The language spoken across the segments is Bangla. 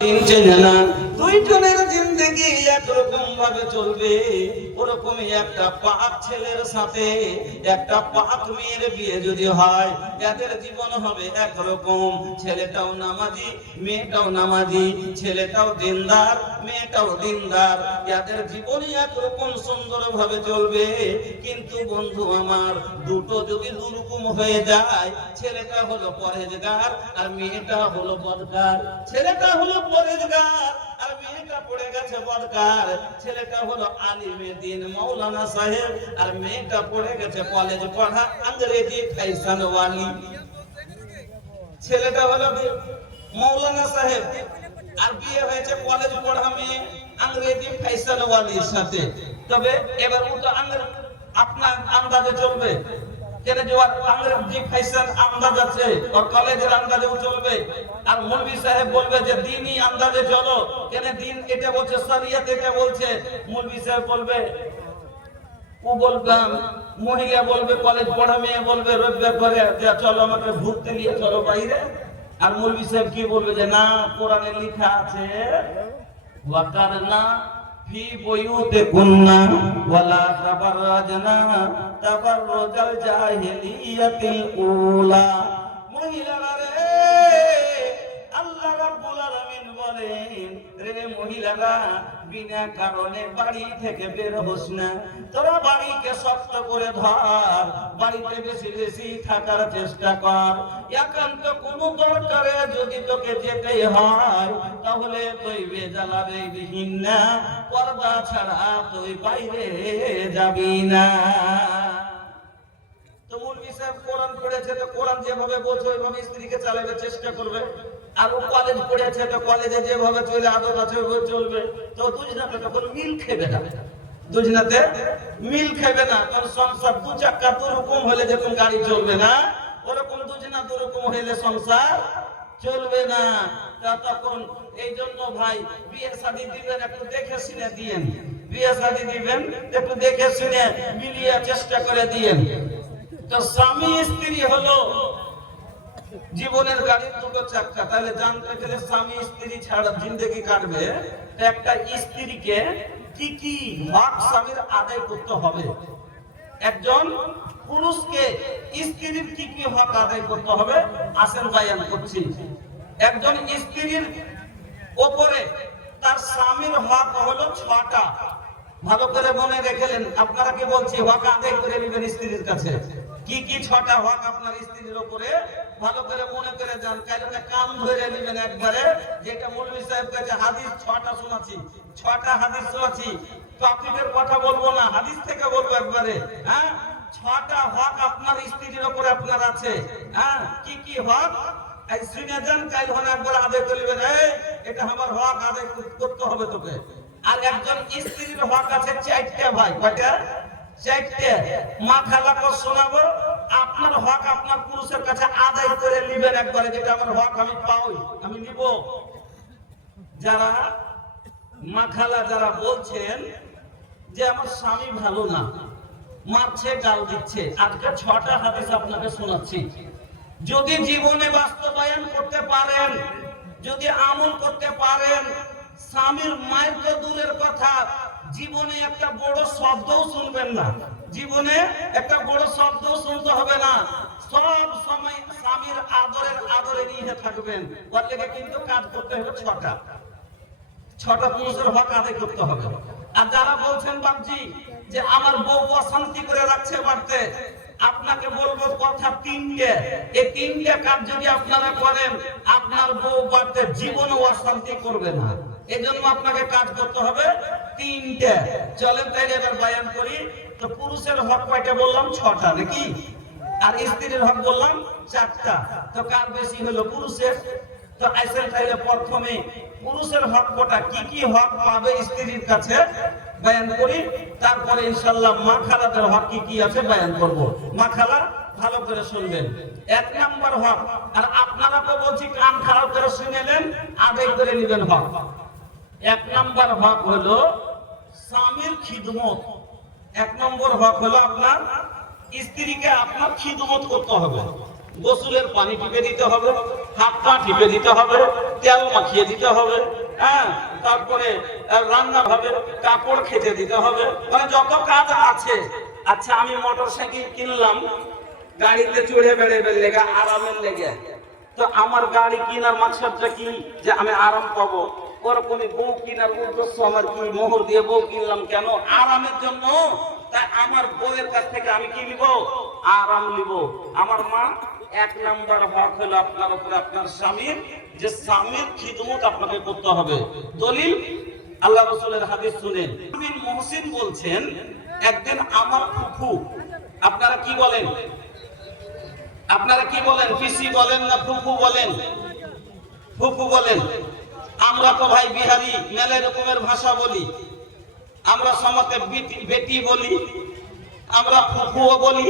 দুইজনের জিন্দেগি একরকম ভাবে চলবে, ওরকমই একটা পাক ছেলের সাথে একটা পাক মেয়ের বিয়ে যদি হয়, এদের জীবন হবে একরকম। ছেলেটাও নামাজি, মেয়েটাও নামাজি, ছেলেটাও দিনদার, মেয়েটাও দিনদার, এদের জীবনই একরকম সুন্দর ভাবে চলবে। কিন্তু বন্ধু আমার, দুটো যদি দুরকম হয়ে যায়, ছেলেটা হলো পরহেজগার আর মেয়েটা হলো বদকার, ছেলেটা হলো পরহেজগার আর মেয়েটা পড়ে গেছে বদকার, ছেলেটা হলো আলিমে দ্বীন মাওলানা সাহেব আর মেয়েটা পড়ে গেছে কলেজ পড়া ইংরেজি ফ্যাশন ওয়ালি। ছেলেটা হলো মাওলানা সাহেব আর বিয়ে হয়েছে কলেজ পড়া মেয়ে ইংরেজি ফ্যাশন ওয়ালির সাথে। তবে এবার ও তো আপনার আন্দাজে চলবে, কেন যে ইংরেজি ফ্যাশন আন্দাজ আছে আর কলেজের আন্দাজেও চলবে। আর মৌলভী সাহেব বলবে যে দ্বীনি আন্দাজে চলো, কেন দ্বীন এটা বলছে, শরিয়ত এটা বলছে। মৌলভী সাহেব বলবে, ও বলবে, মহিলা বলবে কলেজ পড়া মেয়ে বলবে রবিবার করে চলো আমাকে ঘুরতে নিয়ে চলো বাইরে। আর মৌলভী সাহেব কি বলবে যে না, কোরআনে লেখা আছে ওয়াকারনা ফি বুয়ুতিকুন্না ওয়ালা তাবাররাজনা তাবাররুজাল জাহিলিয়াতিল উলা। মহিলারা রে, আল্লাহ রাব্বুল আলামিন বলেন, রে মহিলারা, বিনা কারণে বাড়ি থেকে বের হোস না, তোরা বাড়িকে শক্ত করে ধর, বাড়িতে বেশি বেশি থাকার চেষ্টা কর। একান্ত কোনো দরকারে যদি তোকে যেতেই হয়, তাহলে তুই বেজালাবে বিহীন না, পর্দা ছাড়া তুই বাইরে যাবি না। তো মৌলভী সাহেব কোরআন পড়েছে, তো কোরআন যেভাবে বলছে ওইভাবে স্ত্রীকে চালাবে চেষ্টা করবে। আর ও কলেজ পড়েছে, তো কলেজে যেভাবে চলে আদত আছে ওইভাবে চলবে। তো দুজনাতে তখন মিল খেবে না, দুজনাতে মিল খেবে না। কারণ সংসার দু চাক্কা দুরকম হলে যেরকম গাড়ি চলবে না, ওরকম দুজনা দুরকম হইলে সংসার চলবে না। তখন এই জন্য ভাই, বিয়ে শাদী দিবেন একটু দেখে শুনে দিয়েন, বিয়ে শাদী দিবেন একটু দেখে শুনে মিলিয়ে চেষ্টা করে দিয়েন। তো স্বামী স্ত্রী হলো জীবনের গাড়ির দুটো চাক্কা, তাহলে জানতে গেলে স্বামী স্ত্রী ছাড়া জিন্দেগি কাটবে, একটা স্ত্রীকে কি কি হক স্বামীর আদায় করতে হবে, একজন পুরুষকে স্ত্রীর কি কি হক আদায় করতে হবে, আসেন বায়ান করছি। একজন স্ত্রীর ওপরে তার স্বামীর হক হলো 6টা। ভালো করে মনে রেখেলেন, আপনারা কি বলছি, হক আদায় করে নেবেন স্ত্রীর কাছে। কি কি 6টা হক আপনার স্ত্রীর উপরে, ভালো করে মনে করে যান, কারণ কান ধরে নেবেন একবারে। যেটা মৌলভী সাহেব কাছে হাদিস 6টা শোনাচ্ছি, 6টা হাদিস শোনাচ্ছি, টপিকের কথা বলবো না, হাদিস থেকে বলবো একবারে। হ্যাঁ, 6টা হক আপনার স্ত্রীর উপরে আপনার আছে। হ্যাঁ, কি কি হক এই শুনে যান, কাল হন একবার আদায় করবেন। এটা আমার হক আদায় করতে হবে তোকে। আর একজন স্ত্রীর হক আছে 4টা ভাই, কয়টা? 4টা। মা খালাকে শোনাবো, আপনার হক আপনার পুরুষের কাছে আদায় করে নেবেন একবারে, যেটা আমার হক আমি পাই, আমি নিব। যারা মা খালা যারা বলছেন যে আমার স্বামী ভালো না, মারছে গাল দিচ্ছে, আজকে 6টা হাদিস আপনাকে শোনাচ্ছি। যদি জীবনে বাস্তবায়ন করতে পারেন, যদি আমল করতে পারেন, স্বামীর মায়ের তো দূরের কথা, জীবনে একটা বড় শব্দও শুনবেন না, জীবনে একটা বড় শব্দও শুনতে হবে না। সব সময় স্বামীর আদরে নিয়ে থাকবেন। বললে কিন্তু কাজ করতে হবে 6টা পুরুষের হক আদায় করতে হবে। আর যারা বলছেন বাবজি যে আমার বউ অশান্তি করে রাখছে বাড়িতে, আপনাকে বলবো কথা 3টে। এই 3টে কাজ যদি আপনারা করেন, আপনার বউ বাড়িতে জীবনে অশান্তি করবে না। এজন্য আপনাকে কাজ করতে হবে 3টে। চলেন তাইলে এবার বয়ান করি। তো পুরুষের হক কয়টা বললাম? 6টা নাকি? আর স্ত্রীর হক বললাম 4টা। তো কার বেশি হলো? পুরুষের। তো আসেন তাইলে প্রথমে পুরুষের হক কটা, কি কি হক পাবে স্ত্রীর কাছে বয়ান করি, তারপরে ইনশাআল্লাহ মা খালাদের হক কি কি আছে বয়ান করব। মা খালা ভালো করে শুনবেন। 1 নাম্বার হক, আর আপনারা তো বলছি কান খারাপ করে শুনেলেন, আদায় করে নেবেন হক। 1 নাম্বার হক হলো স্বামীর খিদমত। 1 নম্বর হক হলো আপনার স্ত্রীকে আপনার খিদমত করতে হবে। গোসলের পানি টিপে দিতে হবে, হাত পা টিপে দিতে হবে, তেল মাখিয়ে দিতে হবে, হ্যাঁ, তারপরে রান্না ভাবে কাপড় খেতে দিতে হবে, মানে যত কাজ আছে। আচ্ছা, আমি মোটরসাইকেল কিনলাম গাড়িতে চড়ে বেড়াবে লেগে, আরামের লেগে, তো আমার গাড়ি কেনার মাকসাদটা কি যে আমি আরাম পাবো? ওরকমই বউ কেনার উদ্দেশ্য আমার কি? মোহর দিয়ে বউ কিনলাম কেন? আরামের জন্য। তাই আমার বউয়ের কাছ থেকে আমি কি নিব? আরাম নিব। আমার মা, এক নাম্বার হক হলো আপনার উপরে আপনার স্বামীর, যে স্বামীর খিদমত আপনাকে করতে হবে। দলিল আল্লাহ রাসূলের হাদিস শুনেন। বিন মুহসিন বলছেন, একদিন আমার ফুফু, আপনারা কি বলেন? আপনারা কি বলেন? পিসি বলেন না ফুফু বলেন? ফুফু বলেন। আমরা তো ভাই বিহারি, মেলে রকমের ভাষা বলি। আমরা সমাজে বেটি বলি, আমরা ফুফুও বলি,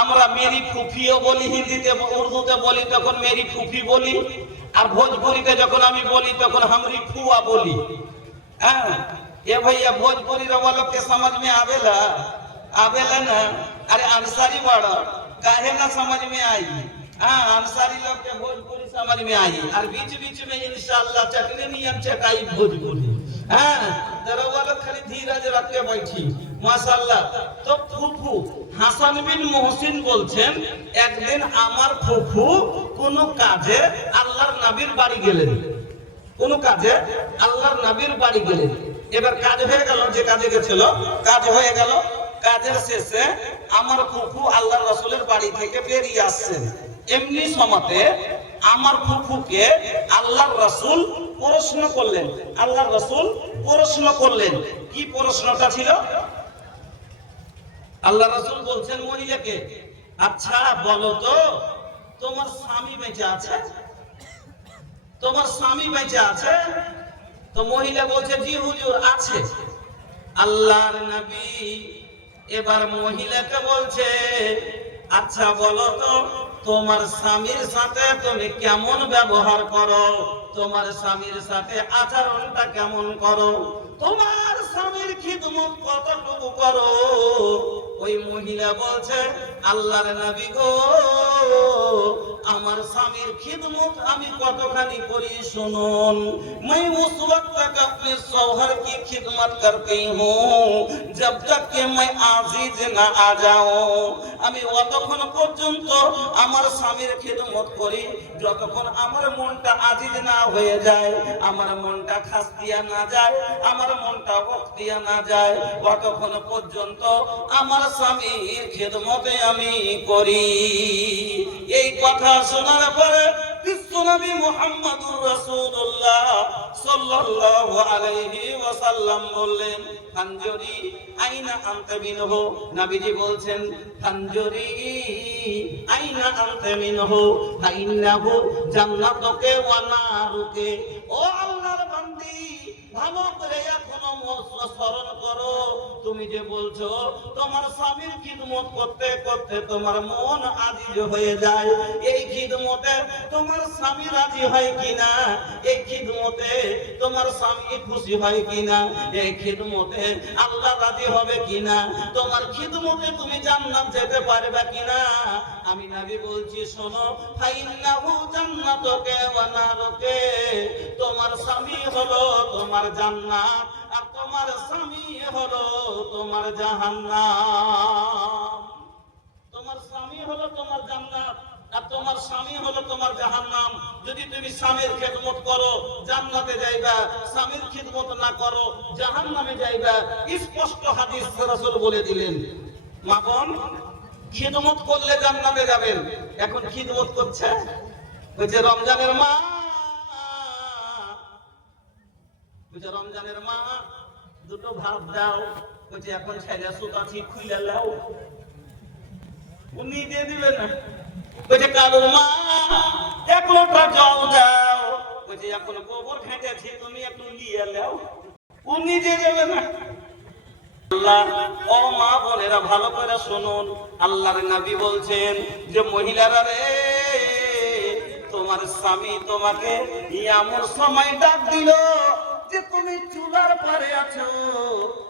আমরা মেরি ফুফিও বলি। হিন্দিতে উর্দুতে বলি তখন মেরি ফুফি বলি, আর ভোজপুরিতে যখন আমি বলি তখন हमरी फुआ बोली। हाँ, ये भैया भोजपुरी वालों के समझ में आवेला? आवेला ना? अरे अंसारी वाला काहे ना समझ में आई? हाँ, अंसारी लोग के भोजपुरी समझ में आई, और बीच बीच में इंशाल्लाह चटनी नियम चटाई भोजपुरी। हाँ, दरवाजा खाली धीरज रख के बैठी, माशाल्लाह। तो ফুফু হাসান বিন মুহসিন বলছেন, একদিন আমার ফুফু কোন কাজে আল্লাহর নবীর বাড়ি গেলেন, কোন কাজে আল্লাহর নবীর বাড়ি গেলেন। এবার কাজ হয়ে গেল, যে কাজে গেছিল কাজ হয়ে গেল। কাজের শেষে আমার ফুফু আল্লাহর রাসূলের বাড়ি থেকে বেরিয়ে আসছেন। এমনি সময়তে আমার ফুফুকে আল্লাহর রাসূল প্রশ্ন করলেন। আল্লাহর রাসূল প্রশ্ন করলেন। কি প্রশ্নটা ছিল? আল্লাহ রাসূল বলছেন মহিলাকে, আচ্ছা বলো তো, তোমার স্বামী বেঁচে আছে? তোমার স্বামী বেঁচে আছে? তো মহিলা বলছে, জি হুজুর আছে। আল্লাহর নবী এবার মহিলাকে বলছে, আচ্ছা বলো তো, তোমার স্বামীর সাথে তুমি কেমন ব্যবহার করো? তোমার স্বামীর সাথে আচরণটা কেমন করো? তোমার স্বামীর খিদমত কতটুকু করো? ওই মহিলা বলছে, আল্লাহর নবী গো, আমার স্বামীর খিদমত আমি কতখানি করি শুনুন। मैं उस वक्त तक अपने शौहर की खिदमत करती हूँ जब तक कि मैं आजीज ना आ जाऊं। আমি অতক্ষণ পর্যন্ত আমার স্বামীর খিদমত করি যতক্ষণ আমার মনটা আজিজ না হয়ে যায়, আমার মনটা খাস দিয়া না যায়, আমার মনটা বক্তিয়া না যায়, ততক্ষণ পর্যন্ত আমার স্বামীর খিদমতে আমি করি। এই কথা শোনার পরে বিশ্বনবী মুহাম্মদুর রাসূলুল্লাহ সাল্লাল্লাহু আলাইহি ওয়াসাল্লাম বললেন, ফানজুরি আইনা আনতা মিনহু। নবীজি বলছেন, ফানজুরি আইনা আনতা মিনহু ফাইন্নাহু জান্নাতুকে ওয়া নারুকে। ও আল্লাহর বান্দি, ভালো করে এখনো স্মরণ করো, তুমি যে বলছো তোমার স্বামীর খিদমত করতে করতে তোমার মন আজিজ হয়ে যায়, এই খিদমতে তোমার স্বামী রাজি হয় কিনা? এই খিদমতে তোমার স্বামী খুশি হয় কিনা? এই খিদমতে আল্লাহ রাজি হবে কিনা? তোমার খিদমতে তুমি জান্নাত যেতে পারবে কিনা? আমি নবী বলছি, শোনো, ফাইন্নাহু জান্নাতুকে ওয়া নারুকে। তোমার স্বামী হলো তোমার জান্নাত, আর তোমার স্বামী হলো তোমার জাহান্নাম। তোমার স্বামী হলো তোমার জান্নাত, আর তোমার স্বামী হলো তোমার জাহান্নাম। যদি তুমি স্বামীর খিদমত করো জান্নাতে যাইবা, স্বামীর খিদমত না করো জাহান্নামে যাইবা। স্পষ্ট হাদিস রাসূল বলে দিলেন। মা বোন, খিদমত করলে জান্নাতে যাবেন। এখন খিদমত করছে, বলছে রমজানের মা, বলছে রমজানের মা দুটো ভাত দাও। বলছে এখন ছেলে সুতাছি খুইলা লাও, উনি দিয়ে দিবেন না। বলছে কালুর মা এক লোটা জল দাও। বলছে এখন গোবর ঘেঁটেছি, তুমি একটু নিয়ে লাও, উনি দিয়ে দেবে না। আল্লাহ, ও মা বোনেরা ভালো করে শুনুন, আল্লাহর নবী বলছেন যে মহিলারা রে, তোমার স্বামী তোমাকে এমন সময় ডাক দিল, যে তুমি চুলার পারে আছো,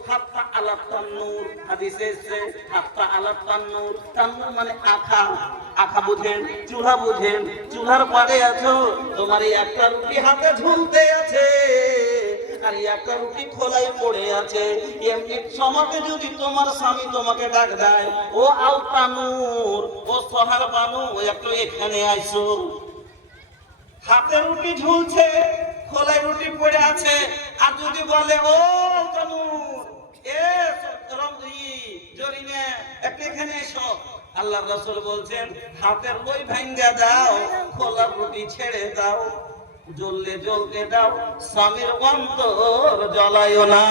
হাত্তা আলা তান্নুর, হাদিসে এসেছে হাত্তা আলা তান্নুর, তান্নুর মানে আখা, আখা বুঝেন, চুলা বুঝেন, চুলার পারে আছো, তোমার এই একটা রুটি হাতে ঝুলতে আছে আর একটা রুটি খোলাই পড়ে আছে। এমনি সমাজে যদি তোমার স্বামী তোমাকে ডাক দেয়, ও আল তানুর, ও সোহার বানু, একটু এখানে আইসো, হাতে রুটি ঝুলছে, খোলাই রুটি পড়ে আছে, আর যদি বলে ও তানুর, এ জরিনে একটু এখানে এসো, আল্লাহ রাসূল বলছেন হাতের লই ভাঙ্গা দাও, খোলার রুটি ছেড়ে দাও, জ্বললে জ্বলতে দাও, স্বামীর অন্তর জ্বলায়ও না।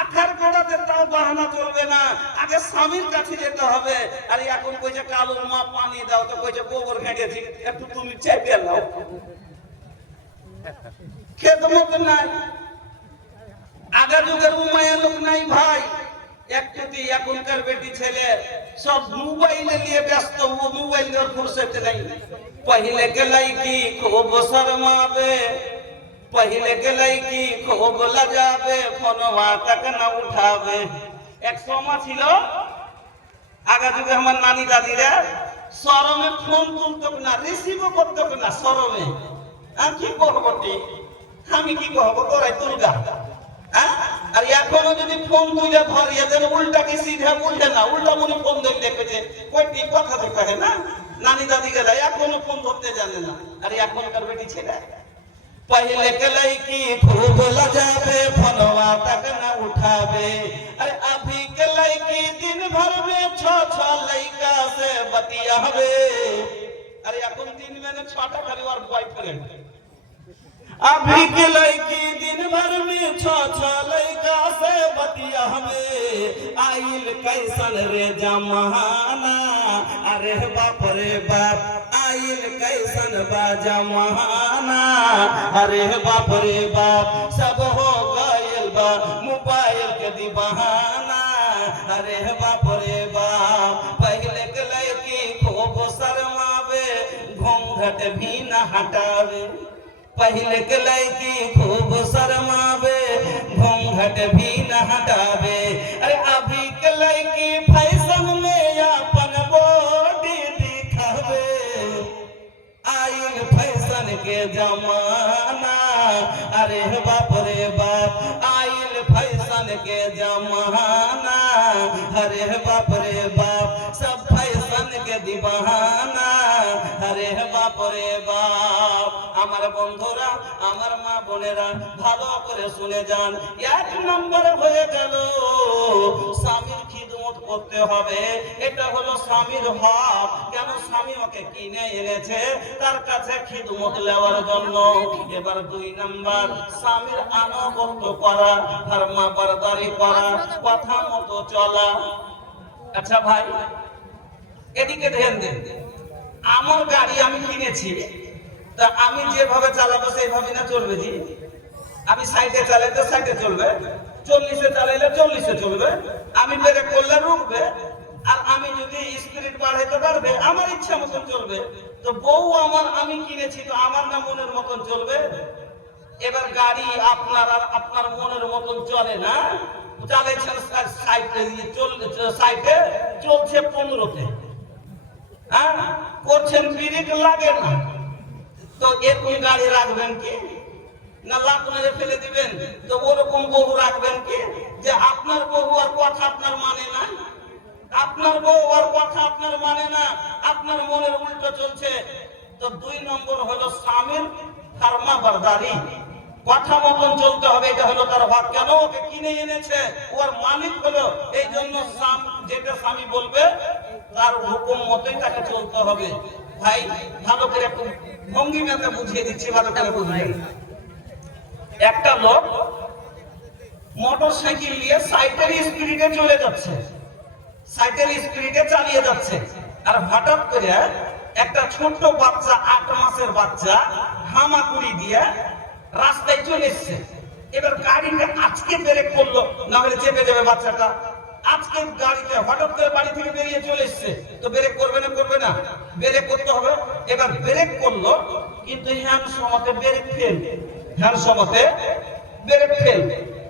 আখার গোড়াতে তাও বাহানা চলবে না, আগে স্বামীর কাছে যেতে হবে। আর এখন কইছে কালুর মা পানি দাও, তো কইছে গোবর ঘেঁটেছি, একটু তুমি চেপে নাও, খেদমত নাই, আগের যুগের উম্মায়া লোক নাই ভাই। একটুতেই এখনকার বেটি ছেলে সব মোবাইলে নিয়ে ব্যস্ত, মোবাইল নিয়ে ফুরসত নাই। पहले के लड़की खूब शर्मावे, पहले के लड़की खूब लजावे, फोनवा तक न उठावे। एक सोमा ছিল আগে যুগে আমার নানি দাদিরা শরমে ফোন তুলতো না, রিসিভও করতো না শরমে। আমি কি করবো, আমি কি করবো, তোরাই তুলগা। আর এখনো যদি ফোন তুলে ধরিয়ে দেন, উল্টা কি সিধা বুঝে না, উল্টা মনে ফোন ধরে দেখেছে কয়টি কথা তো কহে না। নানি দাদি গেলা এখনো ফোন ধরতে জানে না। আর এখনকার বেটি ছেলে पहले के लड़की खूब लजावे, फोनवा तक न उठावे। अरे अभी के लड़की दिन भर में छो लड़का से बतियावे। अरे এখন दिन में ने छोटा खाली और बॉयफ्रेंड। अभी के लड़की दिन भर में छो लड़का से बतियावे। आइल कैसन रे जमाना, अरे बाप रे बाप, आइल कैसन बा जमाना, अरे बाप रे बाप, सब हो गइल बा मोबाइल के दीवाना, अरे बाप रे बाप। पहले के लड़की खूब शर्मावे, घूंघट भी न हटावे। पहले के लड़की खूब शर्मावे, घूंघट भी न हटावे। अरे अभी के लड़की फैशन में अपन बॉडी दिखावे। आइल फैशन के जमाना, अरे बाप रे बाप, आइल फैशन के जमाना, अरे बाप रे बाप, सब फैशन के दीवाना, अरे बाप रे बाप। আমার বন্ধুরা, আমার মা বোনেরা ভালো করে শুনে যান, এক নম্বর হয়ে গেল স্বামীর খিদমত করতে হবে। এটা হলো স্বামীর হক। কেন? স্বামী ওকে কিনে এনেছে তার কাছে খিদমত নেওয়ার জন্য। এবার দুই নম্বর, স্বামীর আনুগত্য করা, ফরমাবরদারি করা, কথা মতো চলা। আচ্ছা ভাই, এদিকে ধ্যান দেন। আমার গাড়ি আমি কিনেছি, তা আমি যেভাবে চালাবো সেইভাবে না চলবে জি। আমি সাইডে চালাইলে সাইডে চলবে, 40-এ চালাইলে 40-এ চলবে, আমি ব্রেক করলে রুখবে, আর আমি যদি স্পিড বাড়াইতে পারবে আমার ইচ্ছা মতন চলবে। তো বউ আমার আমি কিনেছি, তো আমার না মনের মতন চলবে। এবার গাড়ি আপনার আর আপনার মনের মতন চলে না। চালাইছেন সাইডে চলছে 15-তে, হ্যাঁ করছেন ব্রেক লাগে না, তো এরকম গাড়ি রাখবেন কি না? লাত মেরে ফেলে দিবেন। তো ওরকম বহু রাখবেন কি যে আপনার বহু আর কথা আপনার মানে না, আপনার বউ আর কথা আপনার মানে না, আপনার মনের উল্টো চলছে। তো দুই নম্বর হলো স্বামীর ফরমাবরদারি, কথা মতন চলতে হবে। এটা হলো তার হক। কেন? ওকে কিনে এনেছে, ওর মালিক হলো, এই জন্য যেটা স্বামী বলবে তার হুকুম মতোই তাকে চলতে হবে। ভাই ভালো করে একটু ভঙ্গিমাতে বুঝিয়ে দিচ্ছি, ভালো করে বুঝবেন। একটা লোক মোটর সাইকেল নিয়ে সাইকেল স্পিডে চলে যাচ্ছে, সাইকেল স্পিডে চালিয়ে যাচ্ছে, আর হঠাৎ করে একটা ছোট্ট বাচ্চা, 8 মাসের বাচ্চা হামাগুড়ি দিয়ে রাস্তায় চলে এসছে। এবার গাড়িটা আজকে ব্রেক করলো, না হলে চেপে যাবে বাচ্চাটা। আজকে গাড়িতে হঠাৎ করে বাড়ি থেকে বেরিয়ে চলে এসছে, তো ব্রেক করবে না? করবে না, ব্রেক করতে হবে। এবার ব্রেক করলো, কিন্তু হ্যান্ড সমাতে ব্রেক ফেল। ধ্যানসমতে ব্রেক ফেল।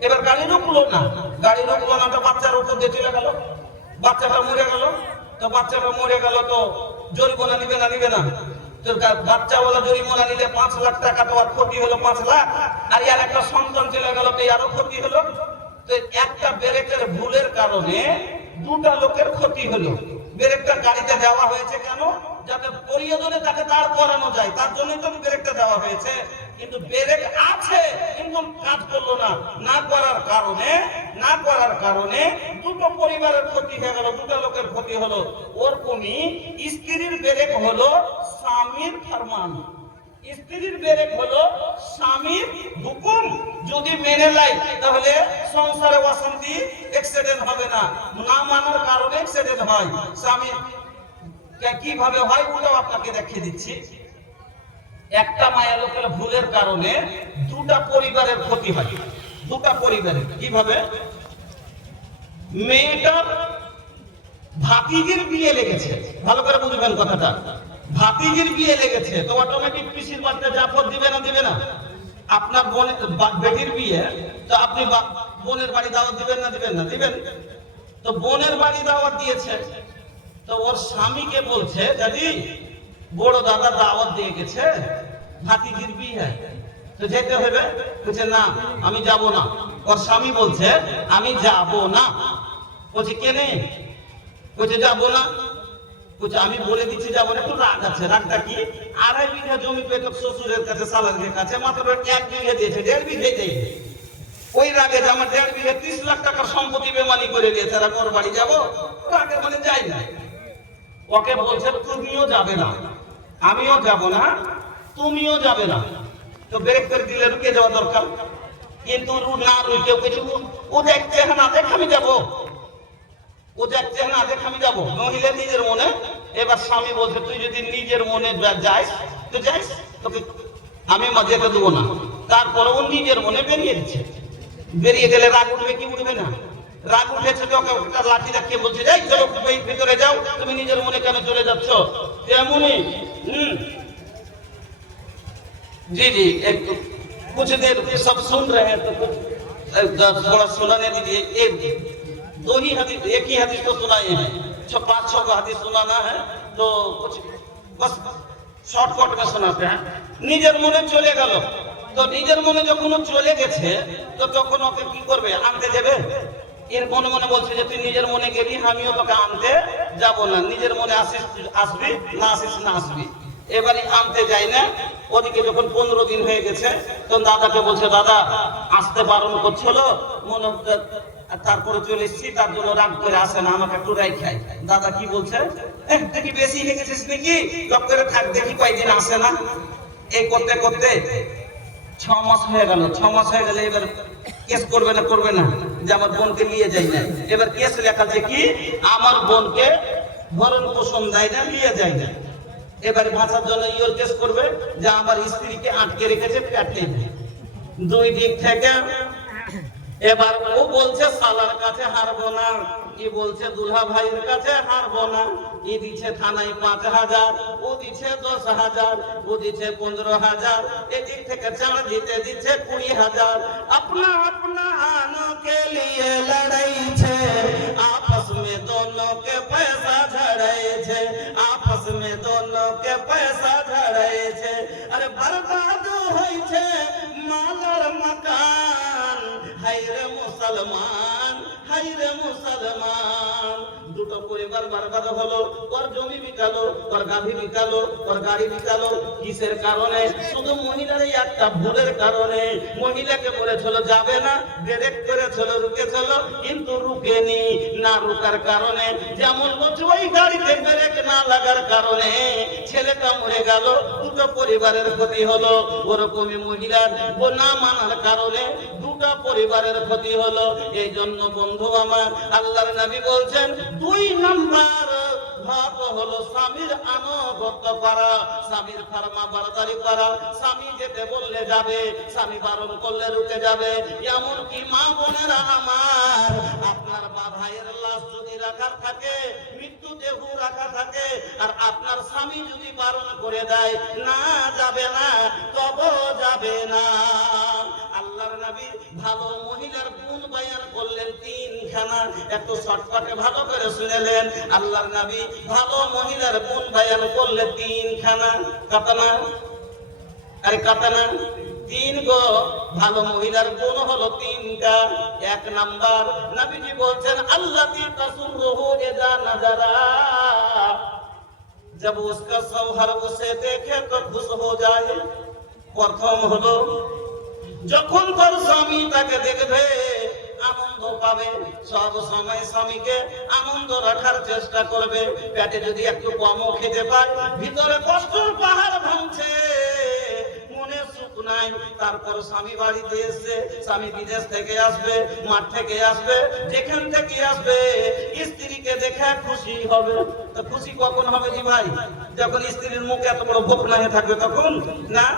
এবার গাড়ি রুকলো না, গাড়ি রুকলো না, তো বাচ্চার উপর দিয়ে চলে গেল, বাচ্চাটা মরে গেল। তো বাচ্চাটা মরে গেল, তো জরিমানা নিবে না? নিবে না। তো বাচ্চাওয়ালা জরিমানা নিলে 5 লাখ টাকা, তো আর ক্ষতি হলো 5 লাখ। আর ইয়ার একটা সন্তান চলে গেল, তো আরো ক্ষতি হলো। তো একটা ব্রেকের ভুলের কারণে দুটা লোকের ক্ষতি হলো। ব্রেকটা গাড়িতে দেওয়া হয়েছে কেন? যাতে প্রয়োজনে তাকে দাঁড় করানো যায়, তার জন্যই তো ব্রেকটা দেওয়া হয়েছে। কিন্তু ব্রেক আছে কিন্তু কাজ করলো না, না করার কারণে দুটো পরিবারের ক্ষতি হয়ে গেল, দুটো লোকের ক্ষতি হলো। ওরকমই স্ত্রীর ব্রেক হলো স্বামীর ফরমান, স্ত্রীর ব্রেক হলো স্বামীর হুকুম। যদি মেনে নেয় তাহলে সংসারে অশান্তি, অ্যাক্সিডেন্ট হবে না। না মানার কারণে অ্যাক্সিডেন্ট হয়। স্বামী কিভাবে হয় ওটাও আপনাকে দেখিয়ে দিচ্ছি। একটা মায়া লোকের ভুলের কারণে দুটা পরিবারের ক্ষতি হয়, দুটা পরিবারের। কিভাবে? মেয়েটার ভাতিজির বিয়ে লেগেছে, ভালো করে বুঝবেন কথাটা। ভাতিজির বিয়ে লেগেছে, তো অটোমেটিক পিসির বাড়িতে জাফর দিবে না? দিবে না? আপনার বোনের বেটির বিয়ে, তো আপনি বোনের বাড়ি দাওয়াত দিবেন না? দিবেন না? দিবেন। তো বোনের বাড়ি দাওয়াত দিয়েছে, তো ওর স্বামীকে বলছে, দাদি বড় দাদা দাওয়াত দিয়ে গেছে, ভাতিজির বিয়ে, তো যেতে হবে। বলছে না আমি যাব না। ওর স্বামী বলছে আমি যাব না। বলছে কেনে? বলছে যাব না। বলছে আমি বলে দিচ্ছি যাব না। একটু রাগ আছে। রাগটা কি? 2.5 বিঘা জমি পেত শ্বশুরের কাছে, সালারের কাছে, মাত্র 1 বিঘা দিয়েছে, 1.5 বিঘা দেয়। ওই রাগে যে আমার 1.5 বিঘা 30 লাখ টাকার সম্পত্তি বেমানি করে দিয়েছে, আর ওর বাড়ি যাবো? রাগে মানে যাই না। ওকে বলছে তুমিও যাবে না, আমিও যাব না, তুমিও যাবে না। তো ব্রেক করে দিলে রুকে যাওয়া দরকার, কিন্তু না রুকে কিছু ও দেখছে না, দেখ আমি যাবো, ও দেখছে না, দেখ আমি যাবো। মহিলা নিজের মনে। এবার স্বামী বলছে তুই যদি নিজের মনে যাস তো যাস, তোকে আমি যেতে দেবো না। তারপরে ও নিজের মনে বেরিয়ে দিচ্ছে। বেরিয়ে গেলে রাগ উঠবে কি উঠবে না? রাগ উঠেছে, তো ওকে লাঠি রাখিয়ে বলছে যাই চলো ভিতরে যাও, তুমি নিজের মনে কেন চলে যাচ্ছ? তেমনি जी जी एक कुछ देर सब सुन रहे हैं, तो कुछ थोड़ा सुनाने दीजिए। एक दो ही हदीस, एक ही हदीस को सुनाए हैं, 5-6 का हदीस सुनाना है, तो कुछ बस शॉर्टकट में सुनाते हैं। নিজের মনে চলে গেল, তো নিজের মনে যখন চলে গেছে, তো তখন ওকে কি করবে? আনতে যাবে। এর মনে মনে বলছে যে তুই নিজের মনে গেলি, আমিও তোকে আনতে যাব না। নিজের মনে আসিস আসবি, না আসিস না আসবি। এবারে আনতে যাই না। ওদিকে যখন 15 দিন হয়ে গেছে, তখন দাদাকে বলছে দাদা আসতে বারণ করছিল, মনে তারপরে চলে এসেছি, তার জন্য রাগ করে আসে না, আমাকে একটু রাই খাই। দাদা কি বলছে? দেখি বেশি হয়ে গেছিস নাকি, লক করে থাক, দেখি কয়েকদিন আসে না। এই করতে করতে 6 মাস হয়ে গেল। 6 মাস হয়ে গেলে এবার কেস করবে না? করবে না যে আমার বোনকে নিয়ে যাই না। এবার কেস লেখাচ্ছে কি আমার বোনকে ভরণ পোষণ দেয় না, নিয়ে যায় না। এবারে বাঁচার জন্য ইওর কেস করবে যে আমার স্ত্রীকে আটকে রেখেছে পেটে। দুই দিক থেকে এবার ও বলছে সালার কাছে হারবো না, কি বলছে দুলহা ভাইয়ের কাছে হারবো না। ই দিচ্ছে থানায় 5,000, ও দিচ্ছে 10,000, ও দিচ্ছে 15,000, এদিক থেকে চাঁদ দিতে দিচ্ছে 20,000। अपना अपना आनों के लिए लड़ाई छे, आपस में दोनों के पैसा झड़ाई छे, आपस में दोनों के पैसा झड़ाई छे। अरे बर्बाद होई छे मालर मकान, हाय रे मुसलमान, हाय रे मुसलमान। দুটো পরিবার বরবাদ হলো, ওর জমি বিকালো, ওর গাভী বিকালো, ওর গাড়ি বিকালো। কিসের কারণে? শুধু মহিলার এই একটা ভুলের কারণে। মহিলাকে বলেছিল যাবে না, ব্রেক করেছিল, রুকেছিল, কিন্তু রুকেনি। না রুকার কারণে, যেমন বলছে ওই গাড়িতে ব্রেক না লাগার কারণে ছেলেটা মরে গেল, দুটো পরিবারের ক্ষতি হলো। ওরকমই মহিলার না মানার কারণে দুটো পরিবারের ক্ষতি হলো। এই জন্য বন্ধু আমার, আল্লাহর নবী বলছেন 2 নাম্বার ভাব হলো স্বামীর আনুগত্য করা, স্বামীর ফরমাবরদারি করা। স্বামী যেতে বললে যাবে, স্বামী বারণ করলে রুকে যাবে। এমনকি মা বোনেরা আমার, আপনার ভাইয়ের লাশ যদি রাখার থাকে, মৃত্যু দেহ রাখা থাকে, আর আপনার স্বামী যদি বারণ করে দেয় না যাবে না, তবে যাবে না। নবী ভালো মহিলার গুণ বয়ান করলেন তিনখানা। একটু শর্টকাটে ভালো করে শুনেলেন, আল্লাহর নবী ভালো মহিলার গুণ বয়ান করলে তিনখানা। কাতানা আরে কাতানা তিন গো। ভালো মহিলার গুণ হলো তিনটা। এক নাম্বার নবীজি বলছেন আল্লাতি তাসুরুহু ইযা নাজারা, जब उसका सौहर उसे देखे तो खुश हो जाए। প্রথম হলো যখন তার স্বামী তাকে দেখবে আনন্দ পাবে। সব সময় স্বামীকে আনন্দ রাখার চেষ্টা করবে। পেটে যদি একটু কমও খেতে পায়, ভিতরে কষ্টের পাহাড় ভাঙছে, মনে সুখ নাই। তারপর স্বামী বাড়িতে এসে, স্বামী বিদেশ থেকে আসবে, মাঠ থেকে আসবে, যেখান থেকে আসবে, স্ত্রীকে দেখে খুশি হবে। তো খুশি কখন হবে জি ভাই? যখন স্ত্রীর মুখে এত বড় গোপ না হয়ে থাকবে তখন না।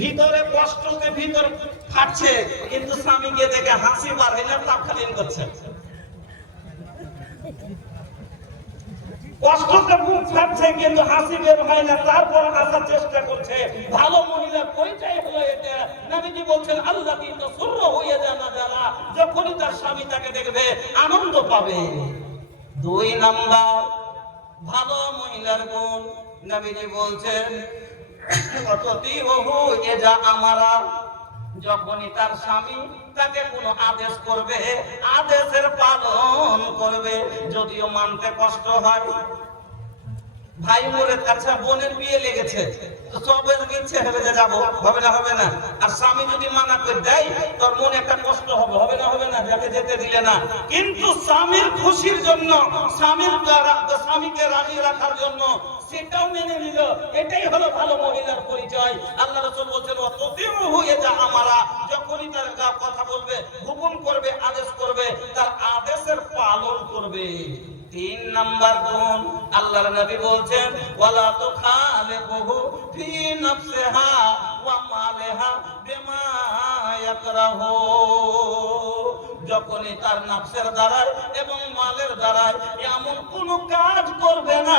ভিতরে কষ্টকে ভিতর ফাটছে, কিন্তু স্বামীকে দেখে হাসি বার হইলে তাৎক্ষণিক করছে। কষ্টকে বুক ফাটছে কিন্তু হাসি বের হয় না, তারপর হাসার চেষ্টা করছে। ভালো মহিলার পরিচয় হলো এটা। নবীজি বলছেন আল্লাতি তাসুরুহু ইযা নাজারা, যখনই তার স্বামী তাকে দেখবে আনন্দ পাবে। দুই নাম্বার ভালো মহিলার গুণ, নবীজি বলছেন অততিহু ইযা আমারা, যখনই তার স্বামী তাকে কোনো আদেশ করবে আদেশের পালন করবে, যদিও মানতে কষ্ট হয়। ভাই মোরে কাছে বোনের বিয়ে লেগেছে, তো সবের ইচ্ছে হবে যে যাবো, হবে না হবে না। আর স্বামী যদি মানা করে দেয় তোর মনে একটা কষ্ট হবে, হবে না হবে না, যাকে যেতে দিলে না। কিন্তু স্বামীর খুশির জন্য, স্বামীকে রাজি রাখার জন্য সেটাও মেনে নিল। এটাই হলো ভালো মহিলার পরিচয়। আল্লাহ রাসূল বলেন অততিহু ইযা আমারা, যখনই তার কথা বলবে, হুকুম করবে, আদেশ করবে, তার আদেশের পালন করবে। তিন নাম্বার গুণ আল্লাহর নবী বলছেন ওয়ালা তুখালিফুহু ফি নাফসিহা ওয়া মালিহা বিমা ইয়াকরাহু, যখনই তার নফসের দ্বারায় এবং মালের দ্বারায় এমন কোন কাজ করবে না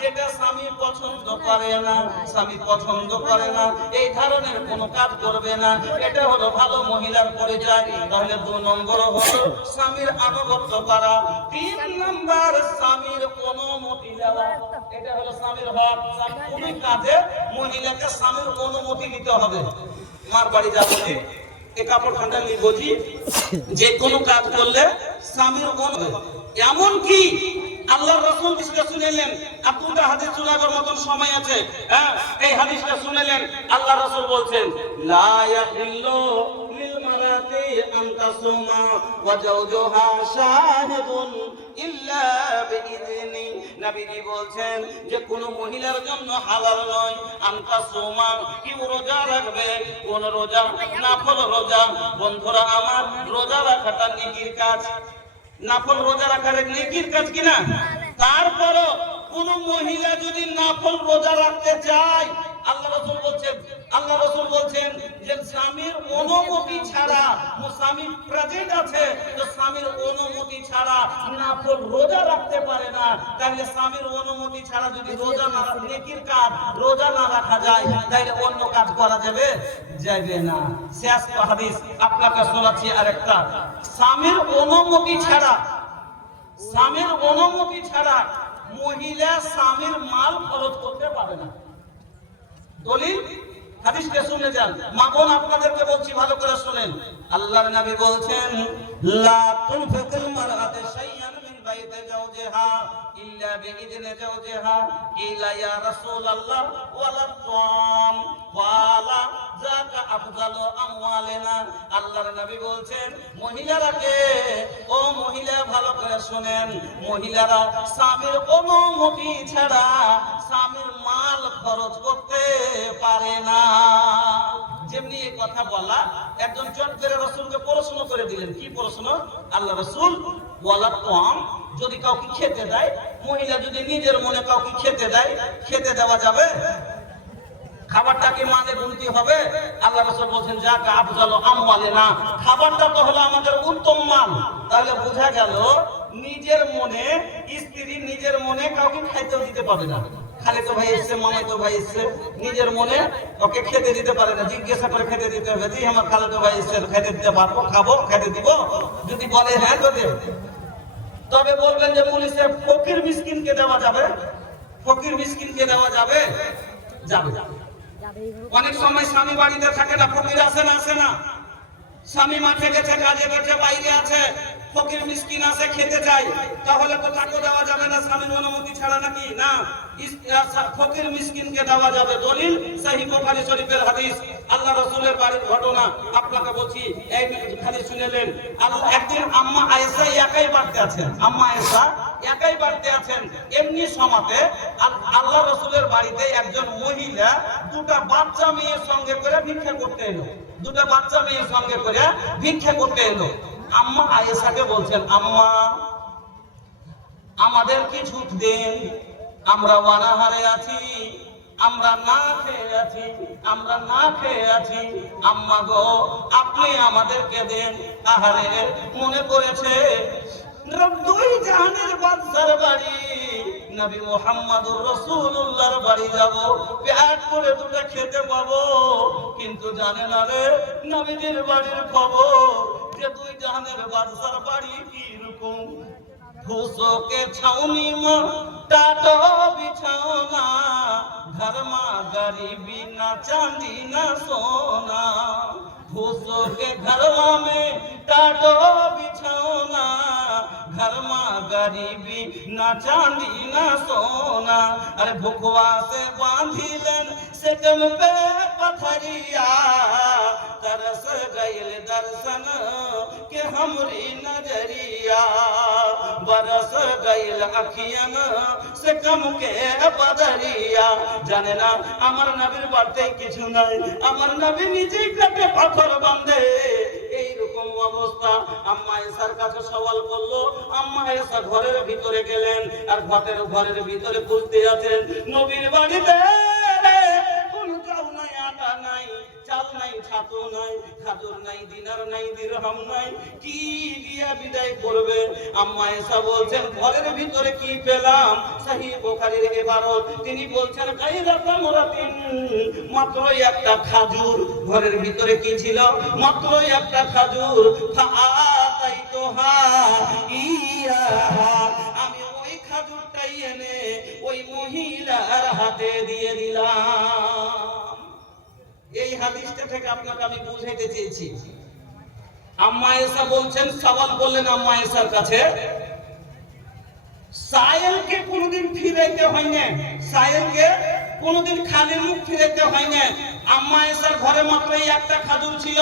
যেটা স্বামী পছন্দ করে না। স্বামী পছন্দ করে না এই ধরনের কোন কাজ করবে না। এটা হলো ভালো মহিলার পরিচয়। তাহলে 2 নম্বর হলো স্বামীর আনুগত্য করা। 3 নম্বর স্বামীর অনুমতি দেওয়া। এটা হলো স্বামীর হক। কোন কাজে মহিলাকে স্বামীর অনুমতি নিতে হবে। মার বাড়ি যাবো, এই কাপড় খান্ডা নিয়ে বুঝি, যে কোনো কাজ করলে স্বামীর অনুমতি। এমন কি আল্লাহর রাসূল হাদিসটা শুনেলেন, আপনারা হাদিস শোনাবার মতন সময় আছে। হ্যাঁ, এই হাদিসটা শুনেলেন, আল্লাহর রাসূল বলছেন লা ইয়াহিল্লু লিল মারাতি আন তাসুমা ওয়া জাওজুহা শাহিদুন ইল্লা বিইذনি। নবীজি বলছেন যে কোন মহিলার জন্য হালাল নয় আন তাসুমা, কি রোজা রাখবে। কোন রোজা? নফল রোজা। বন্ধুরা আমার, রোজা রাখাটা নেকির কাজ। নফল রোজা রাখার নেকির কাজ কিনা? তারপরও কোন মহিলা যদি নফল রোজা রাখতে চায়, আল্লাহ রাসূল বলছেন যে স্বামীর অনুমতি ছাড়া, স্বামী প্রেজেন্ট আছে তো স্বামীর অনুমতি ছাড়া নফল রোজা রাখতে পারে না। তাহলে স্বামীর অনুমতি ছাড়া যদি রোজা না, নেকির কাজ রোজা না রাখা যায়, তাহলে অন্য কাজ করা যাবে না। শেষ হাদিস আপনাকে শোনাচ্ছি আরেকটা। স্বামীর অনুমতি ছাড়া মহিলা স্বামীর মাল খরচ করতে পারে না। দলিল হাদিসটা শুনে যান। মা বোন আপনাদেরকে বলছি, ভালো করে শুনেন। আল্লাহর নবী বলছেন লা তুনফিকুল মারআতু শাইআন মিন বাইতি জাওজিহা ইল্লা বিইذনি জাওজিহা ইলা ইয়া রাসূলুল্লাহ ওয়ালা তাম ওয়ালা যাকা আফজালু আমওয়ালিনা। আল্লাহর নবী বলছেন মহিলারাকে, ও মহিলা ভালো করে শুনেন, মহিলারা স্বামীর অনুমতি ছাড়া স্বামীর মাল খরচ করতে পারে না। যেমনি এই কথা বলা, একজন চট করে রাসূলকে প্রশ্ন করে দিলেন। কি প্রশ্ন? আল্লাহ রাসূল ওয়ালা তাম, যদি কাউকে খেতে দেয়, মহিলা যদি নিজের মনে কাউকে খেতে দেয়, খেতে দেওয়া যাবে? খাবারটা কি মানে গুনতি হবে? আল্লাহ রাসূল বলেন যাকা আফজালু আমওয়ালিনা, খাবারটা তো হলো আমাদের উত্তম মাল। তাহলে বোঝা গেল নিজের মনে, স্ত্রী নিজের মনে কাউকে খাইতেও দিতে পারবে না। খালিতো ভাই এসছে, মামাতো ভাই এসছে, নিজের মনে ওকে খেতে দিতে পারে না, জিজ্ঞাসা করে খেতে দিতে হবে, জি আমার খালিতো ভাই এসছে, খেতে দিতে পারবো, খাবো, খেতে দিব? যদি বলে হ্যাঁ তো দেব। তবে বলবেন যে পুলিশে ফকির মিসকিনকে দেওয়া যাবে? ফকির মিসকিনকে দেওয়া যাবে? যাবে। অনেক সময় স্বামী বাড়িতে থাকে না, ফকির আসে না, আসে না, স্বামী মাঠে গেছে, কাজে গেছে, বাইরে আছে, ফকির মিসকিন আসে খেতে চাই, তাহলে তো তাকে দেওয়া যাবে না স্বামীর অনুমতি ছাড়া নাকি? না, ফকির মিসকিনকে দেওয়া যাবে। দলিল সহিহ বুখারী শরীফের হাদিস, আল্লাহ রাসূলের বাড়ির ঘটনা আপনাকে বলছি, এই খালি শুনেলেন। একদিন আম্মা আয়েশা একাই বাড়তে আছেন, আম্মা আয়েশা একাই বাড়তে আছেন, এমনি সময়তে আল্লাহ রাসূলের বাড়িতে একজন মহিলা দুটা বাচ্চা মেয়ের সঙ্গে করে ভিক্ষা করতে এলো, দুটা বাচ্চা মেয়ের সঙ্গে করে ভিক্ষা করতে এলো। আম্মা আয়েশাকে বলছেন, আম্মা আমাদের কিছু দেন, আমরা অনাহারে আছি, আমরা না খেয়ে আছি, আমরা না খেয়ে আছি, আম্মা গো আপনি আমাদেরকে দেন। আহারে মনে করেছে দুই জাহানের বাদশার বাড়ি নবী মুহাম্মদুর রাসূলুল্লাহর বাড়ি যাব, পেট করে দুটো খেতে পাবো, কিন্তু জানে না রে নবীজির বাড়ির খবর যে দুই জাহানের বাদশার বাড়ি কি রকম। फूसों के छावनी में टाटो बिछौना, घर में गरीबी ना चांदी ना सोना। फूसों के घरवा में टाटो बिछौना, घर में गरीबी ना चांदी ना सोना। अरे भुखवा से बांधी लेन सेकम पे पथरिया, तरस गईल दर्शन के हमरी नजरिया, बरस गईल अखियन से कम के बदरिया। जाने ना আমার নবীর বাড়িতে কিছু নাই, আমার নবী নিজেই পেটে পাথর বাঁধে। এইরকম অবস্থা। আম্মা আয়েশার কাছে সওয়াল করলো, আম্মা আয়েশা ঘরের ভিতরে গেলেন, আর ঘরের ভিতরে খুঁজতে আছেন নবীর বাড়িতে কোনো চাল নাই, আটা নাই, চাল নাই, ছাতু নাই, খাজুর নাই, দিনার নাই, দিরহাম নাই, কি দিয়া বিদায় করবে? আম্মা আয়েশা বলছেন ঘরের ভিতরে কি পেলাম? সহিহ বুখারীর ইবারত, তিনি বলছেন গায়রাতা মুরাতিন, মাত্র একটা খাজুর। ঘরের ভিতরে কি ছিল? মাত্র একটা খাজুর। ফাআতাইতুহা ইয়াহা, আমি ওই খাজুরটাই এনে ওই মহিলার হাতে দিয়ে দিলাম। এই হাদিসটা থেকে আপনাকে আমি বুঝাইতে চেয়েছি। আম্মা আয়েশা বলছেন, সওয়াল করলেন আম্মা আয়েশার কাছে, সায়েলকে কোনদিন ফিরাইতে হয় না, সায়েলকে কোনদিন খালি মুখ ফিরাইতে হয় না। আম্মা আয়েশার ঘরে মাত্র একটা খাজুর ছিল,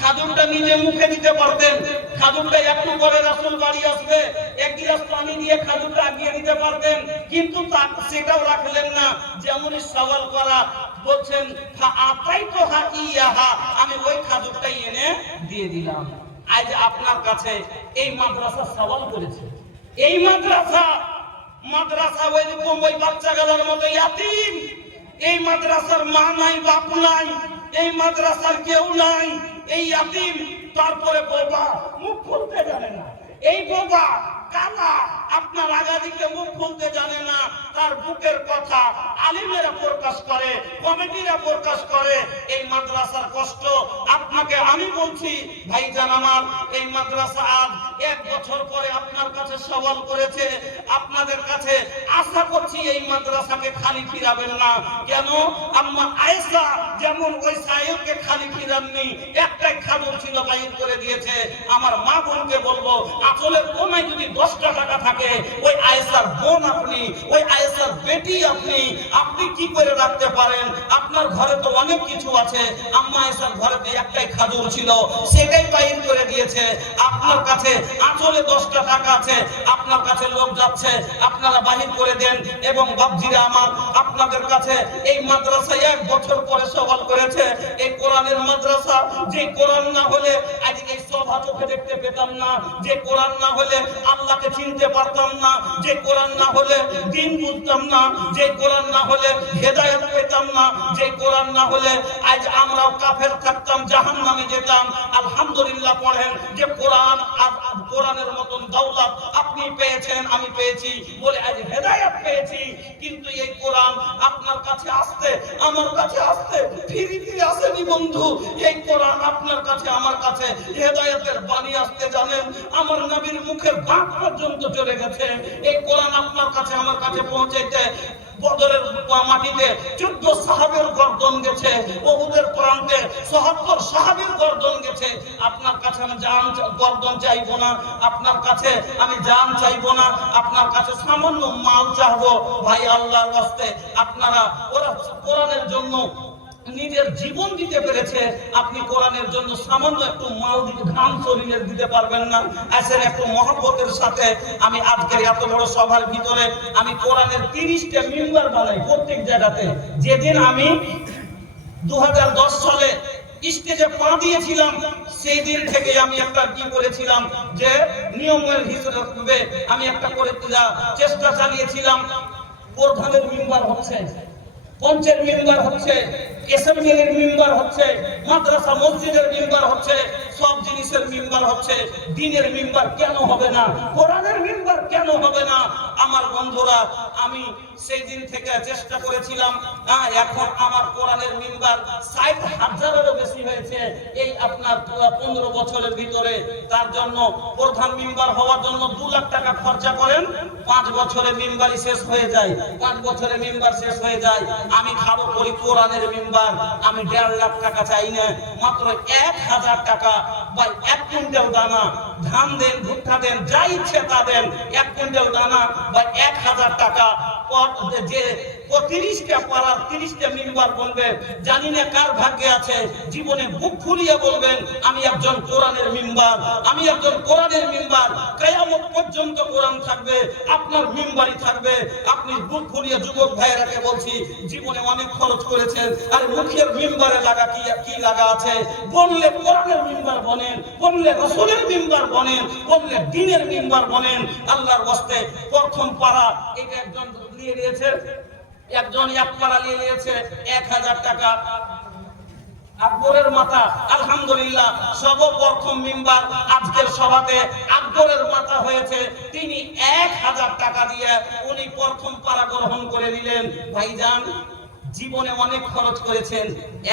খাজুরটা নিজে মুখে দিতে পারতেন, খাজুরটা একটু পরে রাসূল বাড়ি আসবে, এক গ্লাস পানি দিয়ে খাজুরটা আগিয়ে দিতে পারতেন, কিন্তু সেটাও রাখলেন না। যেমনই সওয়াল করা, বলছেন ফাআতাইতুহা ইয়াহা, আমি ওই খাজুরটাই এনে দিয়ে দিলাম। আজ আপনার কাছে এই মাদ্রাসা সওয়াল করেছে, এই মাদ্রাসা ওই রকম ওই বাচ্চাগুলোর মতো ইয়াতীম। এই মাদ্রাসার মা নাই, বাপ নাই, এই মাদ্রাসার কেউ নাই, এই ইয়াতীম। তারপরে বোবা, মুখ খুলতে জানে না, এই বোবা কালা, আপনার আগাদিকে মুখ খুলতে জানে না, তার বুকের কথা আলিমেরা প্রকাশ করে, কমিটিরা প্রকাশ করে। এই মাদ্রাসার কষ্ট আপনাকে আমি বলছি ভাইজান আমার, এই মাদ্রাসা আজ 1 বছর পরে আপনার কাছে সওয়াল করেছে। আপনাদের কাছে আশা করছি এই মাদ্রাসাকে খালি ফিরাবেন না। কেন? আম্মা আয়েশা যেমন ওই সায়েলকে খালি ফিরাননি, একটাই খাজুর ছিল বাইর করে দিয়েছে। আমার মা বোনকে বলবো, আসলে কোনায় যদি 10 টাকা থাকে, ওই আয়েশার বোন আপনি, ওই আয়েশার বেটি আপনি, আপনি কি করে রাখতে পারেন? আপনার ঘরে তো অনেক কিছু আছে, আম্মা আয়েশার ঘরেতে একটাই খাজুর ছিল, সেটাই বাইর করে দিয়েছে। আপনার কাছে আসলে 10 টাকা আছে, আপনার কাছে লোক যাচ্ছে, আপনারা বাহির করে দেন। এবং বাপজিরা আমার, আপনাদের কাছে এই মাদ্রাসা 1 বছর পরে সওয়াল করেছে, এই কোরআনের মাদ্রাসা, যে কোরআন না হলে আজ এই সভা চোখে দেখতে পেতাম না, যে কোরআন না হলে আল্লাহকে চিনতে পারতাম না, যে কোরআন না হলে দ্বীন বুঝতাম না, যে কোরআন না হলে হেদায়েত পেতাম না, যে কোরআন না হলে আজ আমরাও কাফের থাকতাম, জাহান্নামে যেতাম। আলহামদুলিল্লাহ পড়েন যে কোরআন, কোরআনের মতন দৌলত আপনি পেয়েছেন, আমি পেয়েছি বলে আজ হেদায়েত পেয়েছি। কিন্তু এই কোরআন আপনার কাছে আসতে, আমার কাছে আসতে ফিরি আসেনি বন্ধু। এই কোরআন আপনার কাছে, আমার কাছে হেদায়েতের বাণী আসতে জানেন আমার নবীর মুখের দাগ পর্যন্ত চলে গেছে। এই কোরআন আপনার কাছে, আমার কাছে পৌঁছাইতে বদরের মাটিতে 14 সাহাবের গর্দন গেছে, উহুদের প্রান্তে 77 সাহাবীর গর্দন গেছে। আপনার কাছে আমি জান গর্দন চাইবো না, আপনার কাছে আমি জান চাইবো না, আপনার কাছে সামান্য মাল চাইবো। ভাই আল্লাহর রাস্তে আপনারা ওরা কোরআনের জন্য নিজের জীবন দিতে পেরেছে, আপনি কোরআনের জন্য সামান্য একটু মাল দিতে, ঘাম শরীরের দিতে পারবেন না। আসেন একটু মহব্বতের সাথে আমি আজকের এত বড় সভার ভিতরে আমি কোরআনের 30টা মিম্বার বানাই প্রত্যেক জায়গাতে। যেদিন আমি 2010 সালে স্টেজে পা দিয়েছিলাম সেই দিন থেকে আমি একটা কি করেছিলাম যে নিয়মের হিসেবে আমি একটা করে চেষ্টা চালিয়েছিলাম। প্রধানের মিম্বার হচ্ছে, পঞ্চের মিম্বার হচ্ছে, এসএমএলের মিম্বার হচ্ছে, মাদ্রাসা মসজিদের মিম্বার হচ্ছে, সব জিনিসের মিম্বার হচ্ছে। দ্বীনের মিম্বার কেন হবে না? কোরআনের মিম্বার কেন হবে না? আমার বন্ধুরা, আমি সেই দিন থেকে চেষ্টা করেছিলাম। এখন আমার কোরআনের মিম্বার 60,000-এরও বেশি হয়েছে এই আপনার 15 বছরের ভিতরে। তার জন্য প্রধান মিম্বার হওয়ার জন্য 2 লাখ টাকা খরচা করেন, 5 বছরে মিম্বারই শেষ হয়ে যায়, 5 বছরে মিম্বার শেষ হয়ে যায়। আমি খাবো করি কোরআনের মিম্বার, আমি 1.5 লাখ টাকা চাই না, মাত্র 1000 টাকা বা 1 কুইন্টাল দানা ধান দেন, ভুট্টা দেন, যা ইচ্ছে তা দেন, 1 কুইন্টাল দানা বা 1000 টাকা যে 30টা পাড়ার 30টা মিম্বার বলবে। জানি না কার ভাগ্যে আছে, জীবনে বুক ফুলিয়ে বলবেন আমি একজন কোরআনের মিম্বার, আমি একজন কোরআনের মিম্বার। কিয়ামত পর্যন্ত কোরআন থাকবে, আপনার মিম্বারই থাকবে। আপনি বুক ফুলিয়ে যুবক ভাইয়েরাকে বলছি, জীবনে অনেক খরচ করেছেন, আর মুখের মিম্বারে লাগা কি লাগা আছে? বললে কোরআনের মিম্বার বনেন, বললে রাসূলের মিম্বার বনেন, বললে দ্বীনের মিম্বার বনেন। আল্লাহর ওয়াস্তে প্রথম পারা এটা একজন নিয়ে নিয়েছে, একজন এক পারা নিয়ে নিয়েছে 1000 টাকা। আকবরের মাথা, আলহামদুলিল্লাহ সর্বপ্রথম মিম্বার আজকের সভাতে আকবরের মাথা হয়েছে, তিনি 1000 টাকা দিয়ে উনি প্রথম পারা গ্রহণ করে নিলেন। ভাইজান, জীবনে অনেক খরচ করেছেন,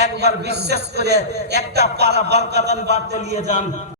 একবার বিশ্বাস করে একটা পারা বারকাতান বাড়তে নিয়ে যান।